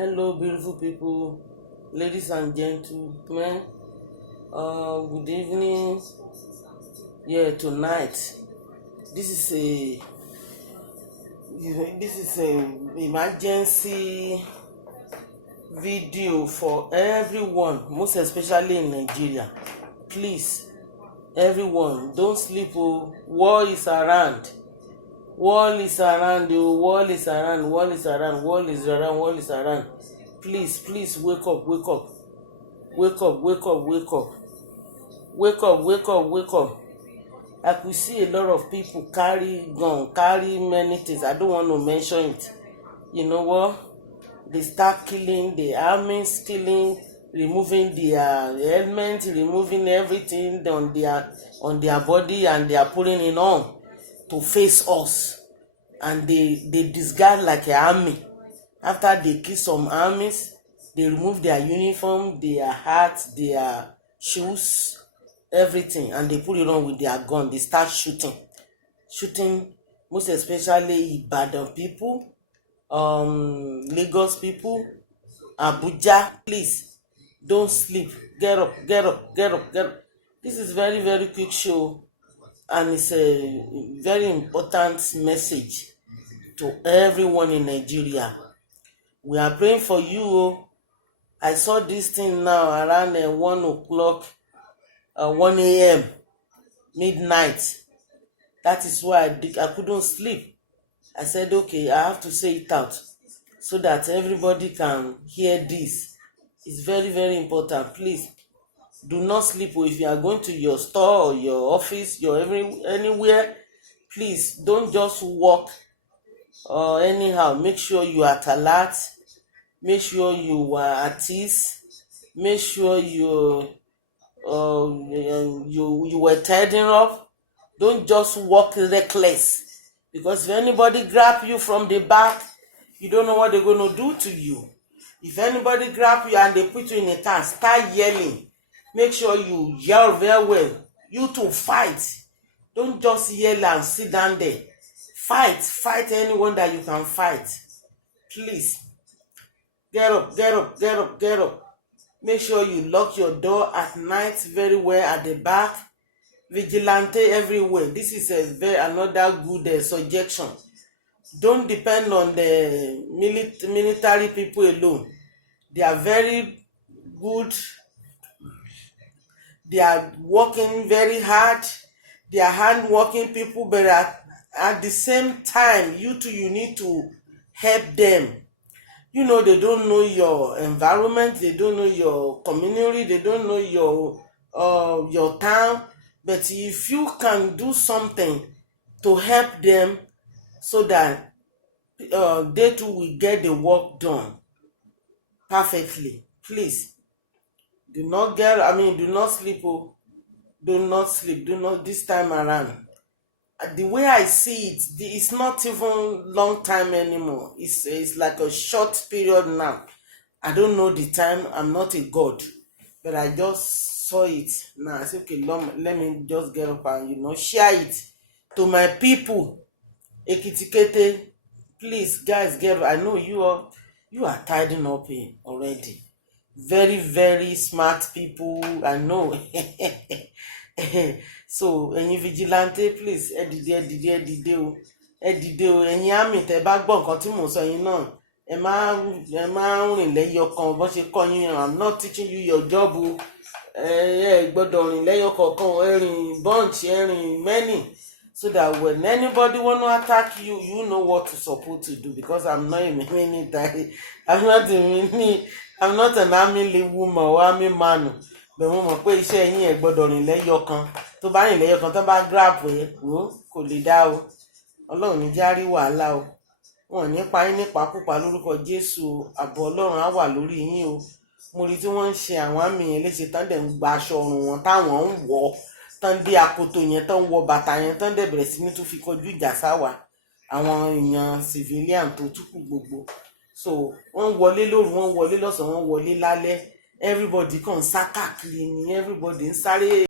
Hello, beautiful people, ladies and gentlemen. Good evening. Yeah, tonight. This is a emergency video for everyone, most especially in Nigeria. Please, everyone, don't sleep. Oh, war is around. War is around. Oh, war is around. War is around. War is around. War is around. Please, wake up. Wake up. Wake up. Wake up. Wake up. Wake up, wake up, wake up. I could see a lot of people carry gun, carry many things. I don't want to mention it. You know what? They start killing, the armies killing, removing their helmets, removing everything on their body, and they are putting it on to face us. And they disguise like an army. After they kill some armies, they remove their uniform, their hats, their shoes, everything, and they put it on with their gun. They start shooting, most especially Ibadan people, Lagos people, Abuja. Please don't sleep. Get up. This is very, very quick show, and it's a very important message to everyone in Nigeria. We are praying for you. I saw this thing now around 1 o'clock, 1 a.m. midnight. That is why I couldn't sleep. I said, okay, I have to say it out so that everybody can hear this. It's very, very important. Please do not sleep. If you are going to your store or your office, anywhere, please don't just walk anyhow. Make sure you are at alert. Make sure you are at ease. Make sure you were tidying up. Don't just walk reckless, because if anybody grab you from the back, you don't know what they're going to do to you. If anybody grab you and they put you in a car, start yelling. Make sure you yell very well. You to fight. Don't just yell and sit down there. Fight anyone that you can fight. Please get up. Make sure you lock your door at night very well at the back. Vigilante everywhere. This is another good suggestion. Don't depend on the military people alone. They are very good. They are working very hard. They are hard-working people, but at the same time, you need to help them. You know, they don't know your environment, they don't know your community, they don't know your town. But if you can do something to help them so that they too will get the work done perfectly, please do not sleep. Do not sleep. Do not this time around. The way I see it, it's not even long time anymore. It's like a short period now. I don't know the time. I'm not a god, but I just saw it now. I said, okay, let me just get up and share it to my people. Ekiti, kete, please, guys, get up. I know you are tidying up already. Very, very smart people. I know. So ẹ̀yin vigilante, please ẹ dìde o ẹ̀yin àmì tẹ́ bá gbọ́ nǹkan tí mò ń sọ yín náà ẹ má rìn lẹ́yọ kan bó ṣe kọ́ yín. I'm not teaching you your job o. Ẹ gbọ́dọ̀ rìn lẹ́yọ kọ̀ọ̀kan, ẹ rìn bunch, ẹ rìn many, so that when anybody wanna attack you, you know what to support to do. Because I'm not a military, I'm not an army woman or army man. Bẹ́ẹ̀ mo mọ̀ pé iṣẹ́ yín ẹ̀ gbọ́dọ̀ rìn lẹ́yọ kan. Tó bá rìn lẹ́yọ kan tó bá grab ẹ̀ kò lè dá o. Ọlọ́run ní járí wàhálà o. Wọn ò ní pa yín nípakúpa lórúkọ Jésù o. Ààbò Ọlọ́run á wà lórí yín o. Mo rí tí wọ́n ń ṣe àwọn àmì yẹn léṣe tán dẹ̀ ń gba aṣọ ọrùn wọn táwọn ń wọ̀, tán dé akoto yẹn, tán wọ bàtà yẹn, tán dẹ̀ bẹ̀rẹ̀ sí ní tún fi kọjú ìjà sáwà àwọn èèyàn civilian tó túkù gbogbo. So wọ́n wọlé lóru, wọ́n wọlé lọ́sàn-án, wọ́n wọlé lálẹ́. Everybody kan sá káàkiri ni, everybody ń sáré.